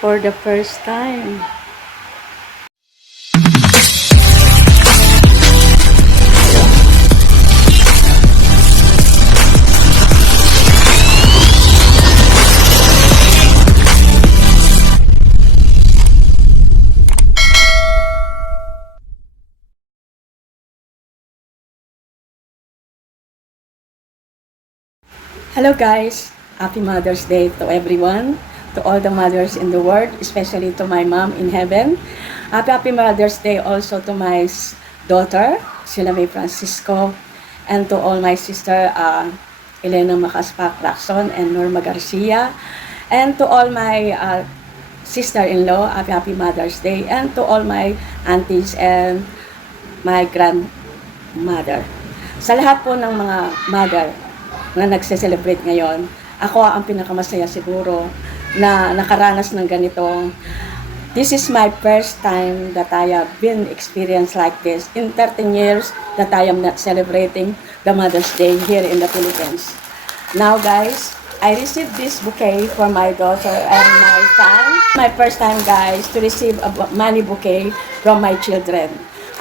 for the first time. Hello guys! Happy Mother's Day to everyone, to all the mothers in the world, especially to my mom in heaven. Happy Mother's Day also to my daughter, Sheila May Francisco, and to all my sister, Elena Macaspac Lacson and Norma Garcia, and to all my sister-in-law, Happy Mother's Day, and to all my aunties and my grandmother. Sa lahat po ng mga mother na nagse-celebrate ngayon, ako ang pinakamasaya siguro na nakaranas ng ganitong. This is my first time that I have been experienced like this in 13 years that I am not celebrating the Mother's Day here in the Philippines. Now guys, I received this bouquet for my daughter and my son. My first time guys to receive a money bouquet from my children.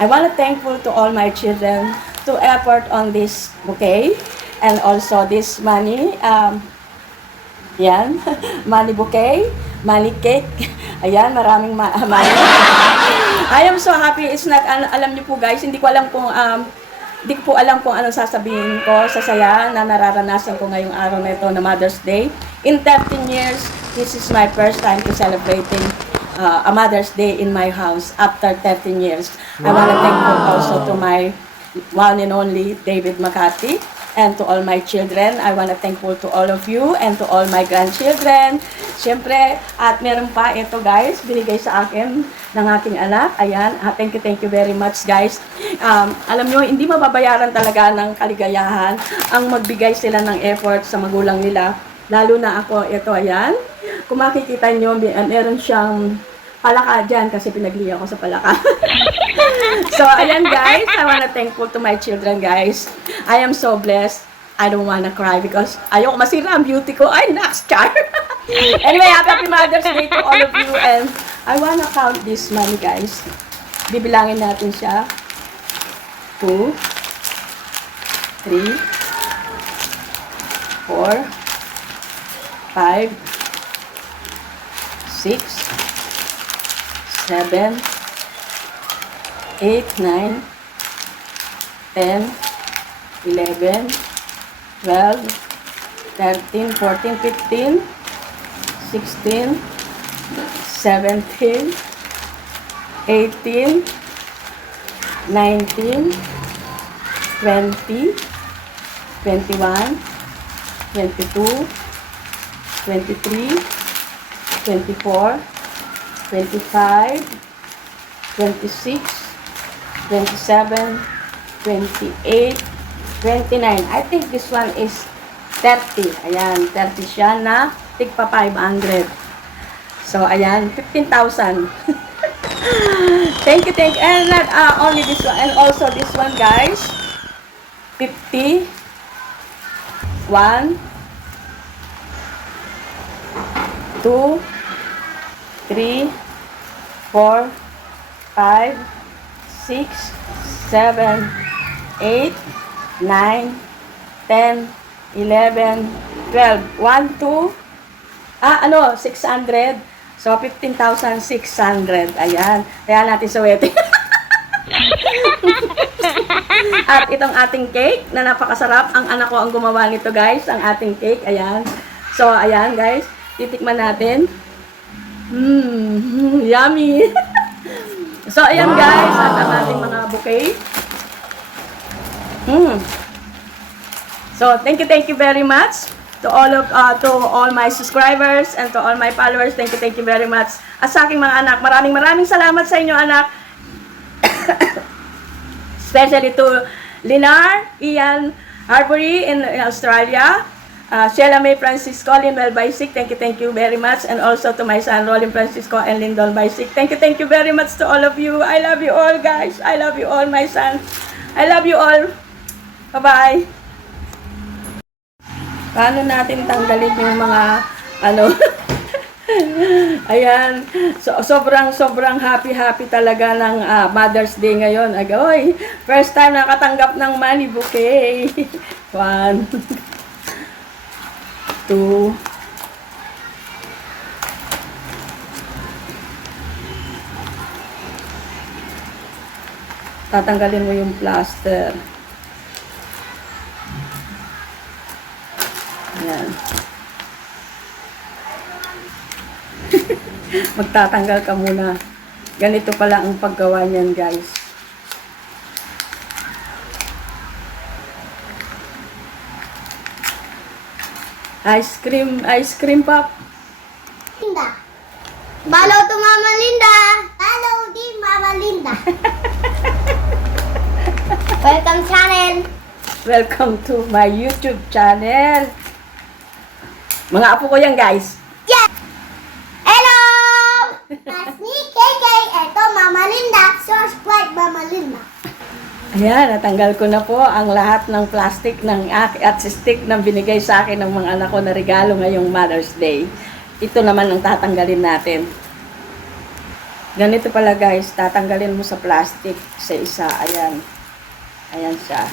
I want to thankful to all my children to effort on this bouquet. And also this money, yan, money bouquet, money cake, ayan, maraming money. I am so happy. It's not, alam niyo po guys, hindi ko alam kung anong sasabihin ko sa saya na nararanasan ko ngayong araw na ito na Mother's Day. In 13 years, this is my first time to celebrating a Mother's Day in my house after 13 years. I want to thank also to my one and only David McCarthy. And to all my children, I want to thankful to all of you and to all my grandchildren. Siyempre, at meron pa ito guys, binigay sa akin ng aking anak. Ayan, thank you very much guys. Alam nyo, hindi mababayaran talaga ng kaligayahan ang magbigay sila ng effort sa magulang nila. Lalo na ako, ito ayan. Kung makikita nyo, meron siyang palaka dyan kasi pinagli ako sa palaka. So, ayan guys, I wanna thankful to my children guys. I am so blessed. I don't wanna cry because ayoko masira ang beauty ko. Ay, next char. Anyway, happy Mother's Day to all of you and I wanna count this money guys. Bibilangin natin siya. 2, 3, 4, 5, 6, 7, 8, 9, 10, 11, 12, 13, 14, 15, 16, 17, 18, 19, 20, 21, 22, 23, 24, 25, 26, 27, 28, 29. I think this one is 30. Ayan, 30 siya na tigpa 500. So, ayan, 15,000. Thank you. And not only this one, and also this one, guys. 50, 1, 2, 3, 4, 5, 6, 7, 8, 9, 10, 11, 12. 1, 2, 600. So, 15,600. Ayan. Kaya natin suwete. At itong ating cake na napakasarap. Ang anak ko ang gumawa nito, guys. Ang ating cake. Ayan. So, ayan, guys. Titikman natin. Yummy. So, ayan guys, at ang ating mga bouquet. So, thank you very much to all my subscribers and to all my followers. Thank you very much. At sa aking mga anak, maraming salamat sa inyo anak. Especially to Linar, Ian Harbury in Australia. Sheila May Francisco, Lindol Baisik, thank you very much. And also to my son, Rolin Francisco and Lindol Baisik. Thank you very much to all of you. I love you all, guys. I love you all, my son. I love you all. Bye-bye. Paano natin tanggalin yung mga, Ayan. So, sobrang happy talaga ng Mother's Day ngayon. Oy, first time nakatanggap ng money bouquet. 1, 2, tatanggalin mo yung plaster. Ayan. Magtatanggal ka muna. Ganito pala ang paggawa niyan, guys. Ice cream pop. Linda. Follow to Mama Linda. Follow di Mama Linda. Welcome channel. Welcome to my YouTube channel. Mga apo ko yan, guys. Yeah. Hello. That's me, KK. Ito Mama Linda. Subscribe Mama Linda. Ayan, natanggal ko na po ang lahat ng plastic ng at stick na binigay sa akin ng mga anak ko na regalo ngayong Mother's Day. Ito naman ang tatanggalin natin. Ganito pala, guys, tatanggalin mo sa plastic sa isa. Ayan. Ayan siya.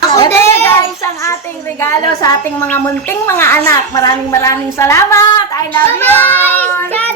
Ako Ito na, guys, ang ating regalo sa ating mga munting mga anak. Maraming salamat. I love you. Bye.